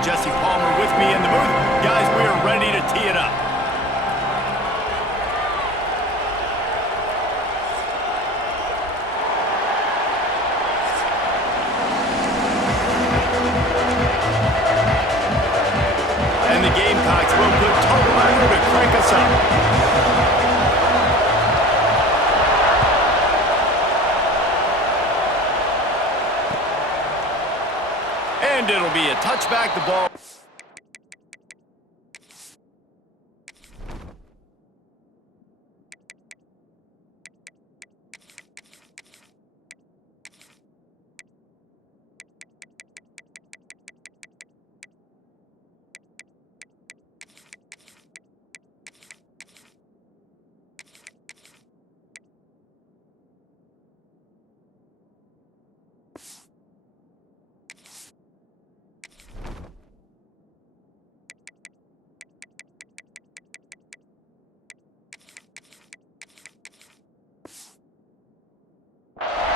and Jesse Palmer with me in the booth. Guys, we are ready to tee it up. And the Gamecocks will put total effort to crank us up. And it'll be a touchback, the ball.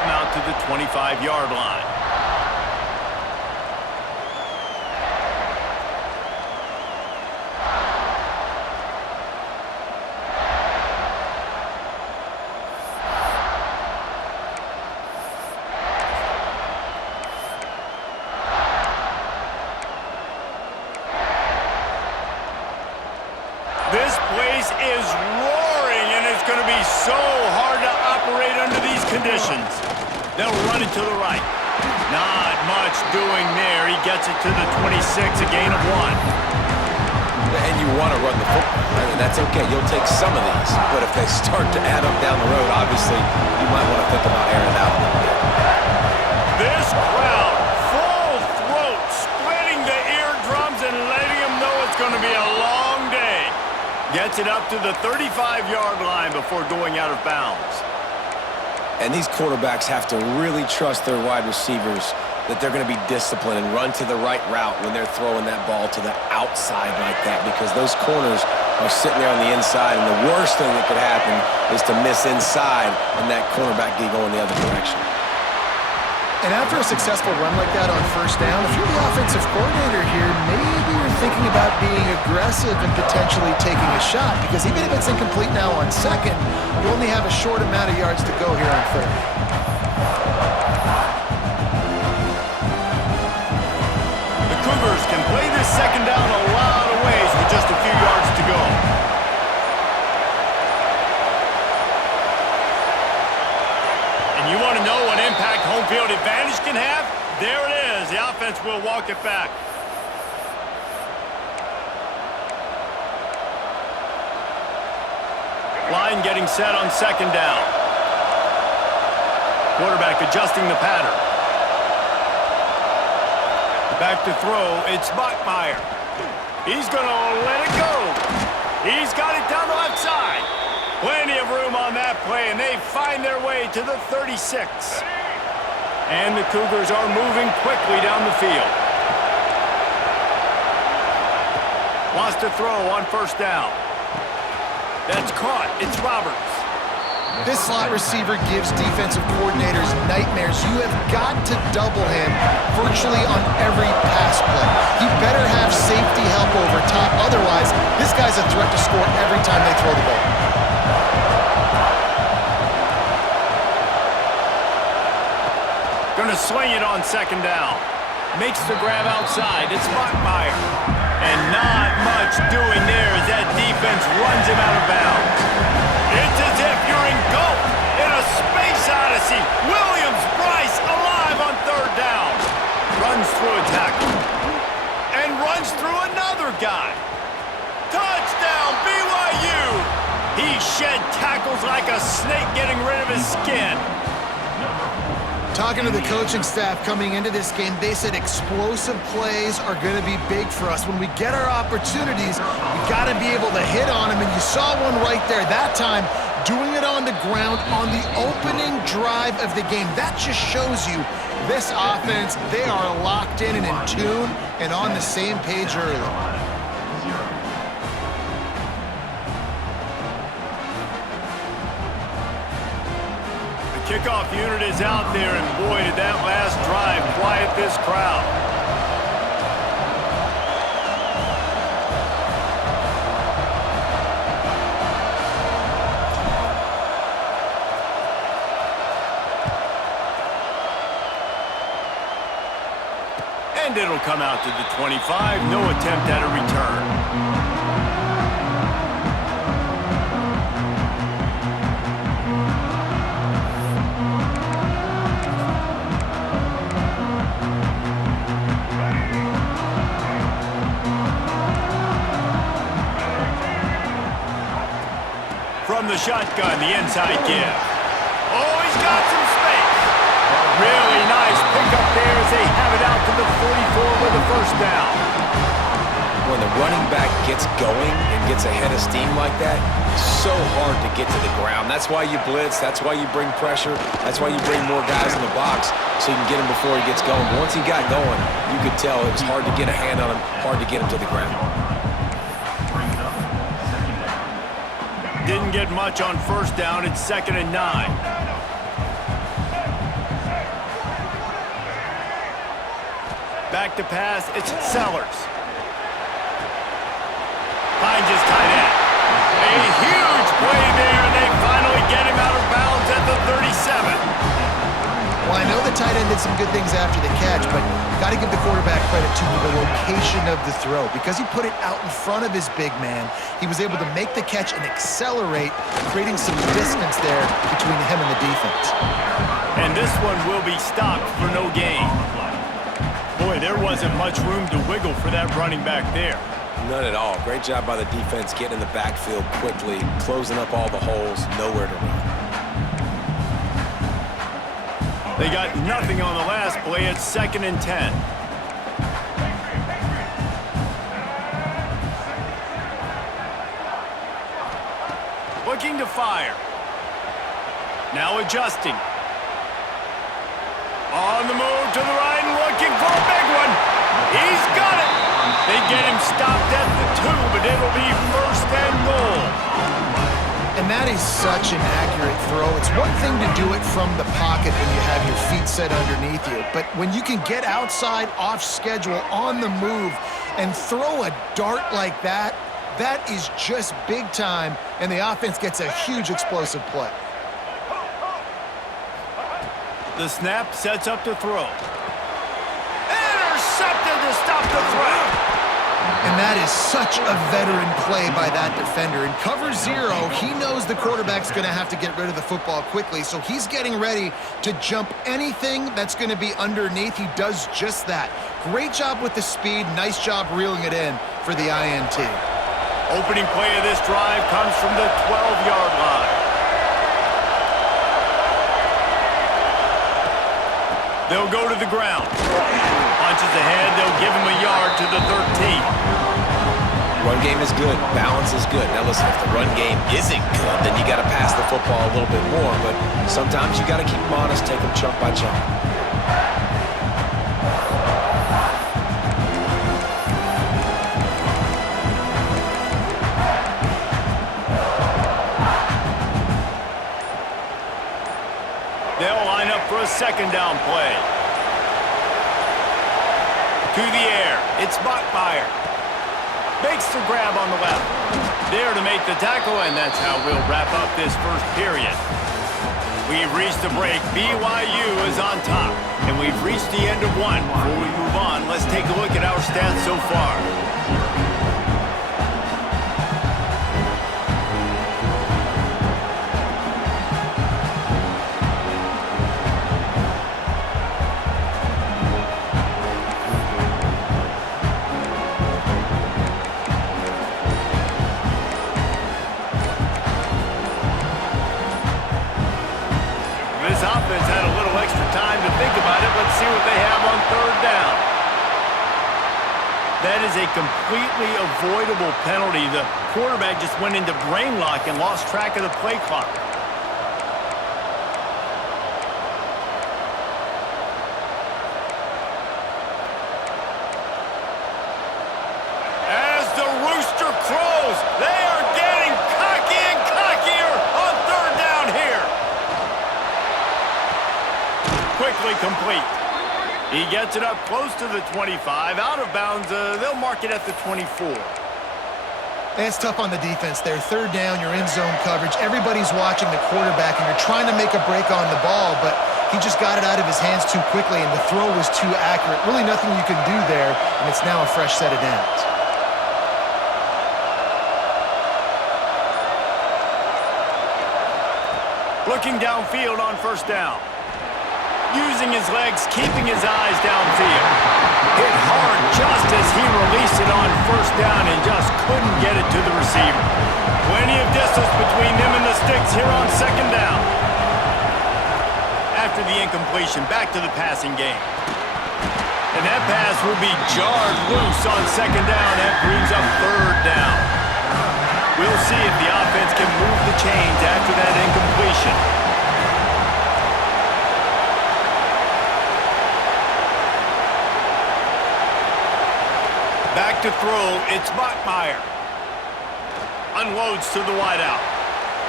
Out to the 25-yard line. This place is roaring, and it's going to be so hard to operate under these conditions. They'll run it to the right. Not much doing there. He gets it to the 26, a gain of 1. And you want to run the football. I mean, that's okay. You'll take some of these. But if they start to add up down the road, obviously, you might want to think about airing out a little bit. This crowd, full throat, splitting the eardrums and letting them know it's going to be a long day. Gets it up to the 35-yard line before going out of bounds. And these quarterbacks have to really trust their wide receivers that they're going to be disciplined and run to the right route when they're throwing that ball to the outside like that, because those corners are sitting there on the inside, and the worst thing that could happen is to miss inside and that cornerback be going the other direction. And after a successful run like that on first down, if you're the offensive coordinator here, maybe you're thinking about being aggressive and potentially taking a shot, because even if it's incomplete now on second, you only have a short amount of yards to go here on third. The Cougars can play this second down a lot of ways with just a few yards to go. And you want to know what impact home field advantage can have? There it is. The offense will walk it back. Line getting set on second down. Quarterback adjusting the pattern. Back to throw. It's Bachmeier. He's going to let it go. He's got it down the left side. Plenty of room on that play, and they find their way to the 36. And the Cougars are moving quickly down the field. Wants to throw on first down. That's caught. It's Roberts. This slot receiver gives defensive coordinators nightmares. You have got to double him virtually on every pass play. He better have safety help over top. Otherwise, this guy's a threat to score every time they throw the ball. Going to swing it on second down. Makes the grab outside. It's Bachmeier. And not much doing there as that defense runs him out of bounds. It's as if you're engulfed in a space odyssey. Williams-Brice alive on third down. Runs through a tackle. And runs through another guy. Touchdown, BYU! He shed tackles like a snake getting rid of his skin. Talking to the coaching staff coming into this game, they said explosive plays are going to be big for us. When we get our opportunities, we got to be able to hit on them, and you saw one right there that time, doing it on the ground on the opening drive of the game. That just shows you this offense, they are locked in and in tune and on the same page early. Kickoff unit is out there, and boy, did that last drive quiet this crowd. And it'll come out to the 25. No attempt at a return. From the shotgun, the inside give. Oh, he's got some space. Really nice pickup there as they have it out to the 44 with a first down. When the running back gets going and gets ahead of steam like that, it's so hard to get to the ground. That's why you blitz. That's why you bring pressure. That's why you bring more guys in the box so you can get him before he gets going. But once he got going, you could tell it was hard to get a hand on him, hard to get him to the ground. Didn't get much on first down. It's 2nd and 9. Back to pass. It's Sellers. Finds his tight end. A huge play there, and they finally get him out of bounds at the 37. Well, I know the tight end did some good things after the catch, but got to give the quarterback credit to the location of the throw. Because he put it out in front of his big man, he was able to make the catch and accelerate, creating some distance there between him and the defense. And this one will be stopped for no gain. Boy, there wasn't much room to wiggle for that running back there. None at all. Great job by the defense getting in the backfield quickly, closing up all the holes, nowhere to run. They got nothing on the last play. It's 2nd and 10. Looking to fire. Now adjusting. On the move to the right and looking for a big one. He's got it. They get him stopped at the 2, but it'll be 1st and goal. And that is such an accurate throw. It's one thing to do it from the pocket when you have your feet set underneath you, but when you can get outside, off schedule, on the move, and throw a dart like that, that is just big time, and the offense gets a huge explosive play. The snap sets up the throw. Intercepted to stop the throw. And that is such a veteran play by that defender. In cover 0, he knows the quarterback's going to have to get rid of the football quickly, so he's getting ready to jump anything that's going to be underneath. He does just that. Great job with the speed. Nice job reeling it in for the INT. Opening play of this drive comes from the 12-yard line. They'll go to the ground. Punches ahead. They'll give him a yard to the 13. Run game is good. Balance is good. Now listen, if the run game isn't good, then you got to pass the football a little bit more. But sometimes you got to keep them honest, take them chunk by chunk. They'll line up for a 2nd down play. To the air. It's Bachmeier. Makes the grab on the left. There to make the tackle, and that's how we'll wrap up this first period. We've reached the break. BYU is on top, and we've reached the end of one. Before we move on, let's take a look at our stats so far. Offense had a little extra time to think about it. Let's see what they have on 3rd down. That is a completely avoidable penalty. The quarterback just went into brain lock and lost track of the play clock. As the rooster crows, they are getting cocky and cockier on 3rd down here. Quickly complete. He gets it up close to the 25. Out of bounds, they'll mark it at the 24. It's tough on the defense there. 3rd down, you're in zone coverage. Everybody's watching the quarterback, and you're trying to make a break on the ball, but He just got it out of his hands too quickly, and the throw was too accurate. Really nothing you can do there, and it's now a fresh set of downs. Looking downfield on first down. Using his legs, keeping his eyes downfield. Hit hard just as he released it on first down and just couldn't get it to the receiver. Plenty of distance between them and the sticks here on second down. After the incompletion, back to the passing game. And that pass will be jarred loose on second down. That brings up third down. We'll see if the offense can move the chains after that incompletion. Back to throw, it's Bachmeier. Unloads to the wideout.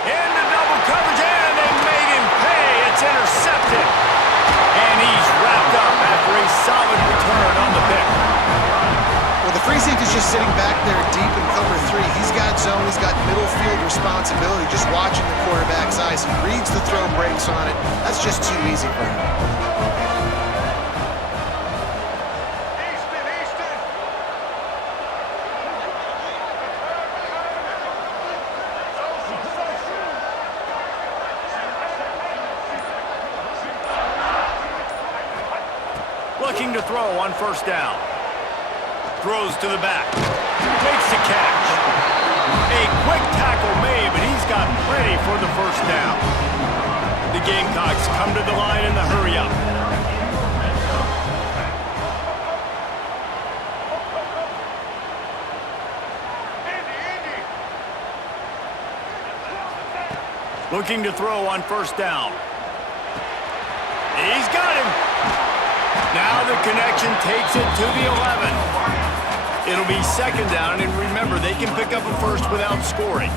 Into double coverage, and they made him pay. It's intercepted. And he's wrapped up after a solid return on the pick. Well, the free safety's just sitting back there deep in cover 3. He's got zone, he's got middle field responsibility, just watching the quarterback's eyes. He reads the throw, breaks on it. That's just too easy for him. Looking to throw on first down. Throws to the back. Makes the catch. A quick tackle made, but he's got plenty for the first down. The Gamecocks come to the line in the hurry-up. Looking to throw on first down. He's got him. Now the connection takes it to the 11. It'll be second down, and remember, they can pick up a first without scoring.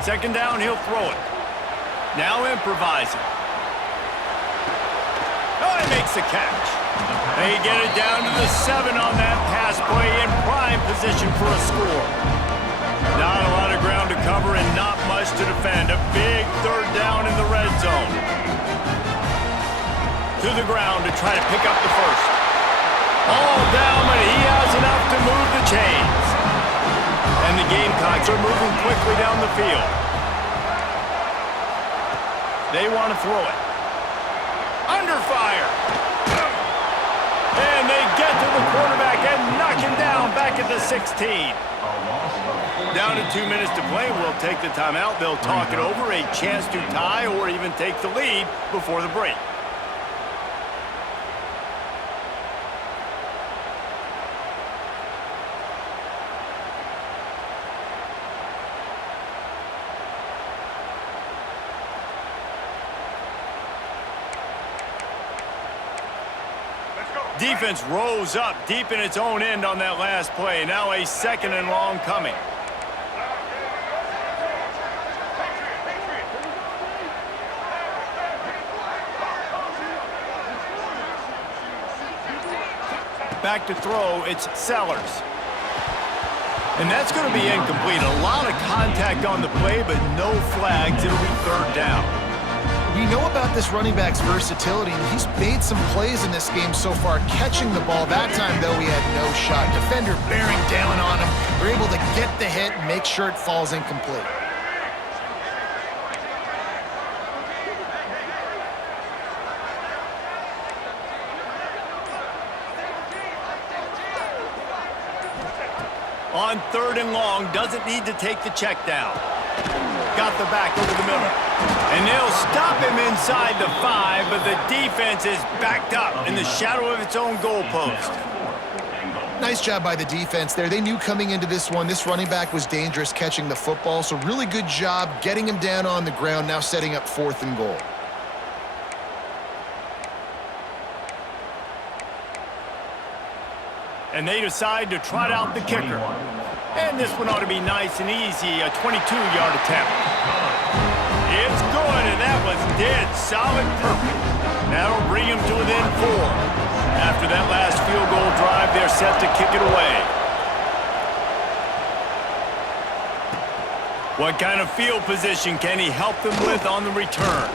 Second down, he'll throw it. Now improvising. Oh, he makes the catch. They get it down to the 7 on that pass play in prime position for a score. Not a lot of ground to cover and not much to defend. A big third down in the red zone. To the ground to try to pick up the first. All down, but he has enough to move the chains. And the Gamecocks are moving quickly down the field. They want to throw it. Under fire. And they get to the quarterback and knock him down back at the 16. Down to 2 minutes to play. We'll take the timeout. They'll talk it over. A chance to tie or even take the lead before the break. Defense rose up deep in its own end on that last play. Now a second and long coming. Back to throw, it's Sellers. And that's going to be incomplete. A lot of contact on the play, but no flags. It'll be third down. We know about this running back's versatility, and he's made some plays in this game so far, catching the ball. That time, though, he had no shot. Defender bearing down on him. They're able to get the hit and make sure it falls incomplete. On third and long, doesn't need to take the check down. Got the back over the middle. And they'll stop him inside the 5, but the defense is backed up in the shadow of its own goalpost. Nice job by the defense there. They knew coming into this one, this running back was dangerous catching the football, so really good job getting him down on the ground, now setting up 4th and goal. And they decide to trot out the kicker. And this one ought to be nice and easy, a 22-yard attempt. It's good, and that was dead solid perfect. That'll bring him to within 4. After that last field goal drive, they're set to kick it away. What kind of field position can he help them with on the return?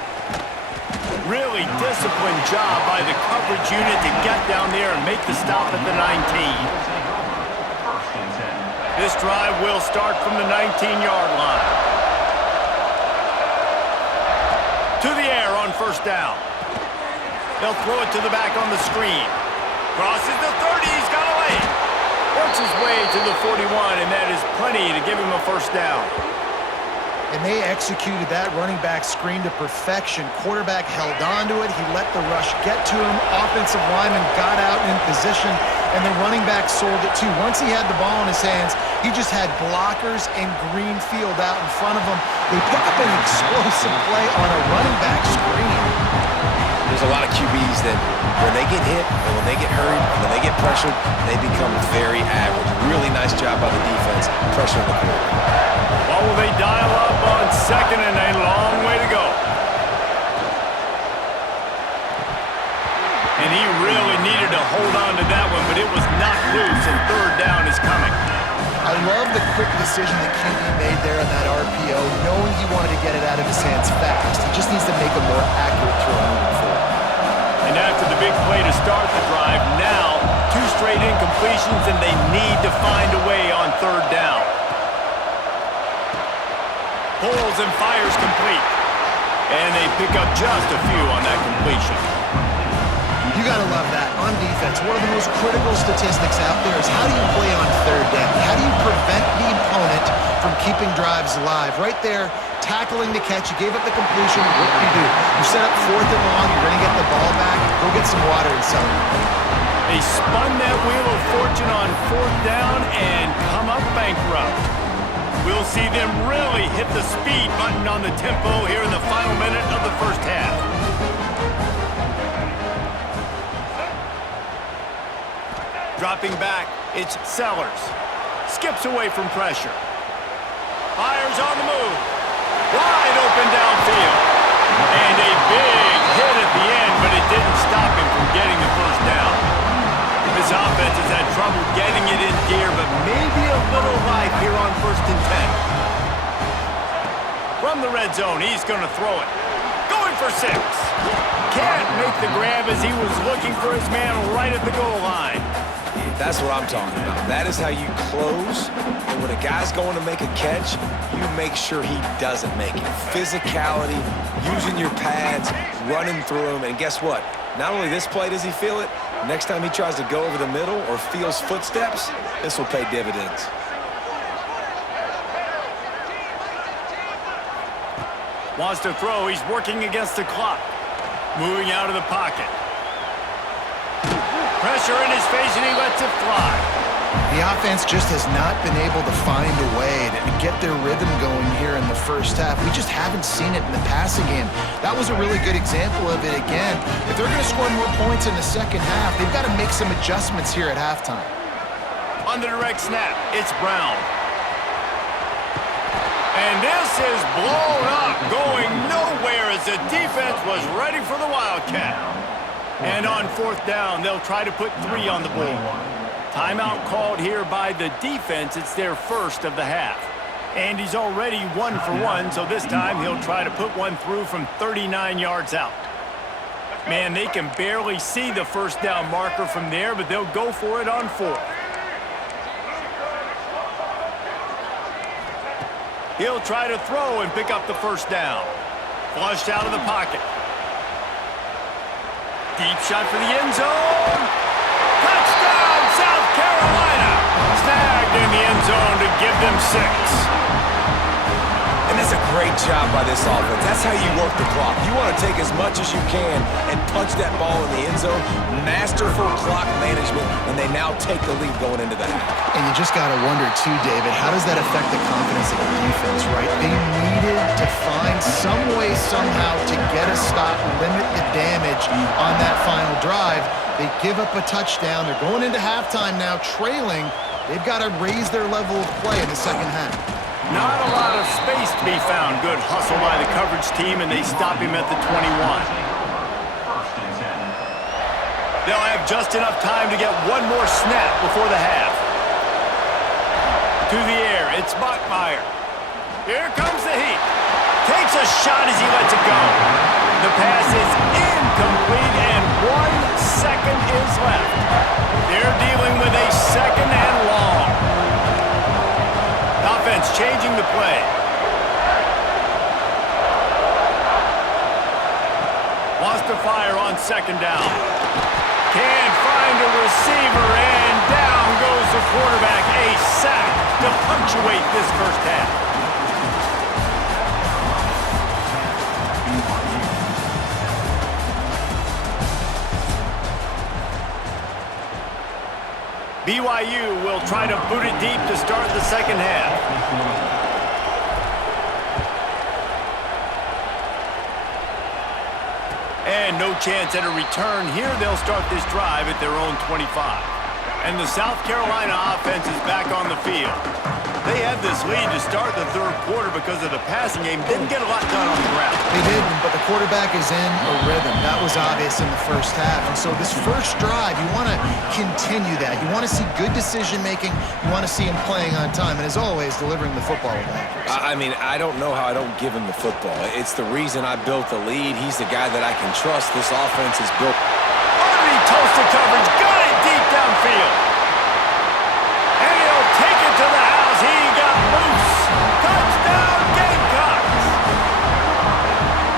Really disciplined job by the coverage unit to get down there and make the stop at the 19. This drive will start from the 19-yard line. To the air on first down. They'll throw it to the back on the screen. Crosses the 30, he's got a lane. Works his way to the 41, and that is plenty to give him a first down. And they executed that running back screen to perfection. Quarterback held on to it. He let the rush get to him. Offensive lineman got out in position, and the running back sold it too. Once he had the ball in his hands, he just had blockers and green field out in front of him. They pick up an explosive play on a running back screen. There's a lot of QBs that when they get hit and when they get hurried and when they get pressured, they become very average. Really nice job by the defense pressuring the quarterback. What will they dial up on second and a long way to go? And he really needed to hold on to that one, but it was knocked loose, and third down is coming. I love the quick decision that QB made there on that RPO, knowing he wanted to get it out of his hands fast. He just needs to make a more accurate throw moving forward. And after the big play to start the drive, now 2 straight incompletions, and they need to find a way on third down. Pulls and fires complete. And they pick up just a few on that completion. You got to love that. On defense, one of the most critical statistics out there is how do you play on third down? How do you prevent the opponent from keeping drives alive? Right there, tackling the catch. You gave up the completion. What do? You set up fourth and long. You're going to get the ball back. Go get some water and celebrate. They spun that wheel of fortune on fourth down and come up bankrupt. We'll see them really hit the speed button on the tempo here in the final minute of the first half. Dropping back, it's Sellers. Skips away from pressure. Fires on the move. Wide open downfield. And a big hit at the end, but it didn't stop him from getting the first down. This offense has had trouble getting it in gear, but maybe a little life here on 1st and 10. From the red zone, he's going to throw it. Going for 6. Can't make the grab as he was looking for his man right at the goal line. That's what I'm talking about. That is how you close. And when a guy's going to make a catch, you make sure he doesn't make it. Physicality, using your pads, running through him. And guess what? Not only this play does he feel it, next time he tries to go over the middle or feels footsteps, this will pay dividends. Wants to throw. He's working against the clock. Moving out of the pocket. Pressure in his face, and he lets it fly. The offense just has not been able to find a way to get their rhythm going here in the first half. We just haven't seen it in the passing game. That was a really good example of it again. If they're going to score more points in the second half, they've got to make some adjustments here at halftime. On the direct snap, it's Brown. And this is blown up, going nowhere as the defense was ready for the Wildcat. And on 4th down, they'll try to put 3 on the board. Timeout called here by the defense. It's their first of the half. And he's already 1 for 1, so this time he'll try to put one through from 39 yards out. Man, they can barely see the first down marker from there, but they'll go for it on 4th. He'll try to throw and pick up the first down. Flushed out of the pocket. Deep shot for the end zone. Touchdown, South Carolina. Snagged in the end zone to give them 6. And that's a great job by this offense. That's how you work the clock. You want to take as much as you can and punch that ball in the end zone. Masterful clock management, and they now take the lead going into the half. And you just got to wonder, too, David, how does that affect the confidence of the defense, right? They needed to find some way, somehow, to get a stop, limit the damage on that final drive. They give up a touchdown. They're going into halftime now, trailing. They've got to raise their level of play in the second half. Not a lot of space to be found. Good hustle by the coverage team, and they stop him at the 21. They'll have just enough time to get one more snap before the half. To the air, it's Bachmeier. Here comes the heat. Takes a shot as he lets it go. The pass is incomplete, and 1 second is left. They're dealing with a second and long. Offense changing the play. Wants to fire on second down. Can't find a receiver, and down goes the quarterback. A sack to punctuate this first half. BYU will try to boot it deep to start the second half. And no chance at a return here. They'll start this drive at their own 25. And the South Carolina offense is back on the field. They had this lead to start the third quarter because of the passing game. Didn't get a lot done on the ground. They didn't, but the quarterback is in a rhythm. That was obvious in the first half. And so this first drive, you want to continue that. You want to see good decision-making. You want to see him playing on time. And as always, delivering the football with accuracy. I mean, I don't know how I don't give him the football. It's the reason I built the lead. He's the guy that I can trust. This offense is built. Underneath toasted coverage. Got it deep downfield. And he'll take it to the house. He got loose. Touchdown, Gamecocks.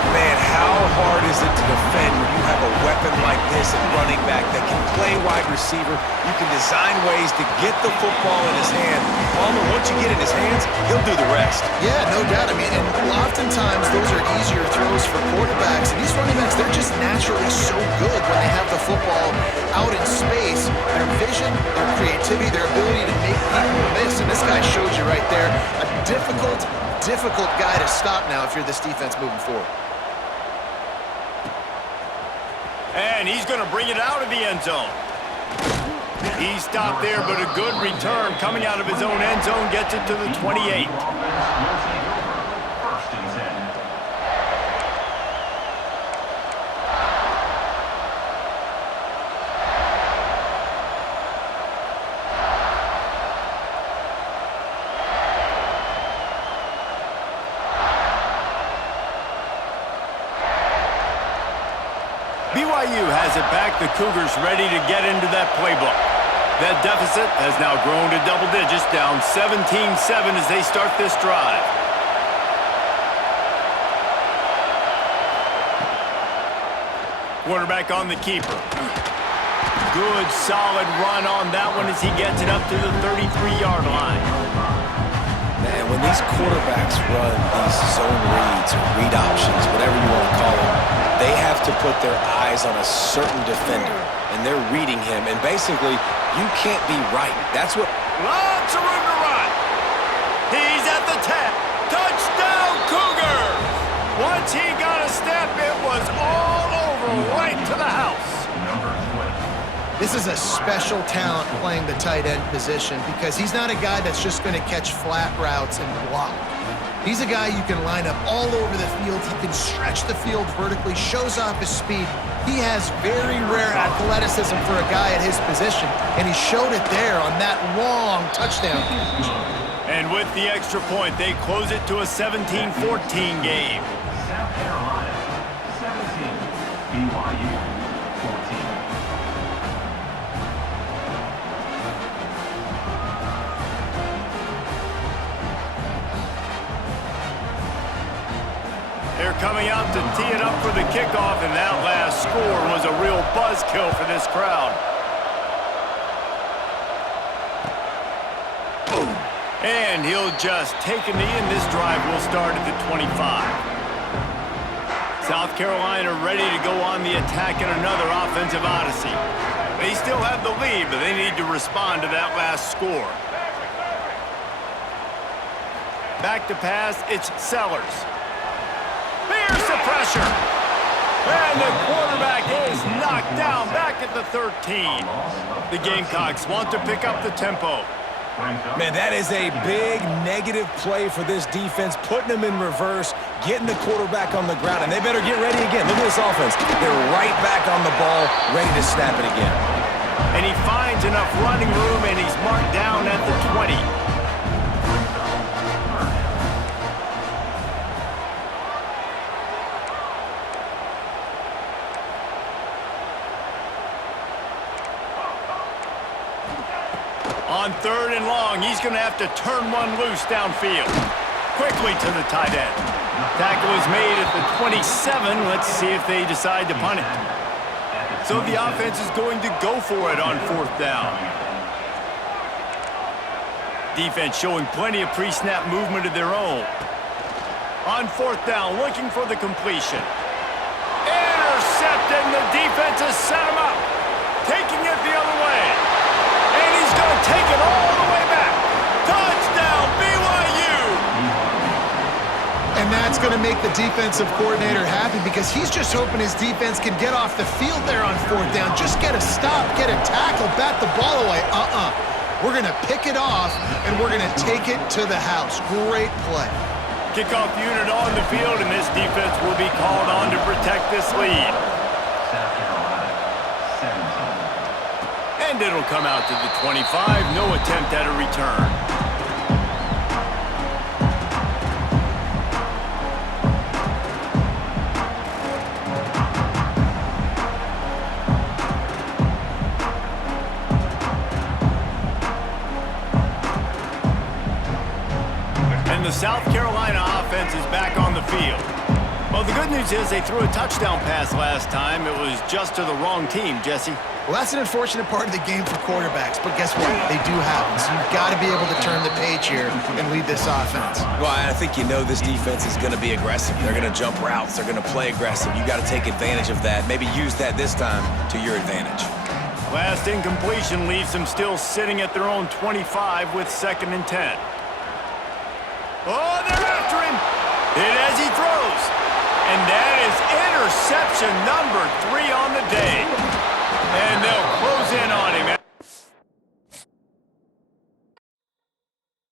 Man, how hard is it to defend when you have a weapon like this at running back that can play wide receiver? You can design ways to get the football in his hand. Palmer, once you get it in his hands, he'll do the rest. Yeah, no doubt. I mean, and oftentimes those are easier throws for quarterbacks. And these running backs, they're just naturally so good when they have the football out in space. Their vision, their creativity, their ability to make people miss. And this guy showed you right there, a difficult guy to stop now if you're this defense moving forward. And he's going to bring it out of the end zone. He stopped there, but a good return coming out of his own end zone gets it to the 28. BYU has it back. The Cougars ready to get into that playbook. That deficit has now grown to double digits, down 17-7 as they start this drive. Quarterback on the keeper. Good, solid run on that one as he gets it up to the 33-yard line. Man, when these quarterbacks run these zone reads or read options, whatever you want to call them, they have to put their eyes on a certain defender, and they're reading him, and basically, you can't be right. That's what... Lots of room to run. He's at the 10. Touchdown, Cougars! Once he got a step, it was all over, right to the house. This is a special talent playing the tight end position because he's not a guy that's just going to catch flat routes and block. He's a guy you can line up all over the field. He can stretch the field vertically, shows off his speed. He has very rare athleticism for a guy at his position, and he showed it there on that long touchdown catch. And with the extra point, they close it to a 17-14 game. South Carolina, 17, BYU, 14. They're coming out to tee it up for the kickoff, and that last score was a real buzzkill for this crowd. And he'll just take a knee, and this drive will start at the 25. South Carolina ready to go on the attack in another offensive odyssey. They still have the lead, but they need to respond to that last score. Back to pass, it's Sellers. Here's the pressure. And the quarterback is knocked down back at the 13. The Gamecocks want to pick up the tempo. Man, that is a big negative play for this defense, putting them in reverse, getting the quarterback on the ground, and they better get ready again. Look at this offense. They're right back on the ball, ready to snap it again. And he finds enough running room, and he's marked down at the 20. On 3rd and long, he's going to have to turn one loose downfield. Quickly to the tight end. Tackle is made at the 27. Let's see if they decide to punt it. So the offense is going to go for it on 4th down. Defense showing plenty of pre-snap movement of their own. On 4th down, looking for the completion. Intercepted, and the defense has set him up. Taking it the other way. And he's going to take it all the way back. Touchdown, BYU! And that's going to make the defensive coordinator happy because he's just hoping his defense can get off the field there on 4th down. Just get a stop, get a tackle, bat the ball away. We're going to pick it off, and we're going to take it to the house. Great play. Kickoff unit on the field, and this defense will be called on to protect this lead. South Carolina, 17. And it'll come out to the 25. No attempt at a return. And the South Carolina offense is back on the field. Well, the good news is they threw a touchdown pass last time. It was just to the wrong team, Jesse. Well, that's an unfortunate part of the game for quarterbacks, but guess what? They do happen, so you've got to be able to turn the page here and lead this offense. Well, I think you know this defense is going to be aggressive. They're going to jump routes. They're going to play aggressive. You got to take advantage of that. Maybe use that this time to your advantage. Last incompletion leaves them still sitting at their own 25 with 2nd and 10. Oh, they're after him. Hit as he throws. And that is interception number 3 on the day. And they'll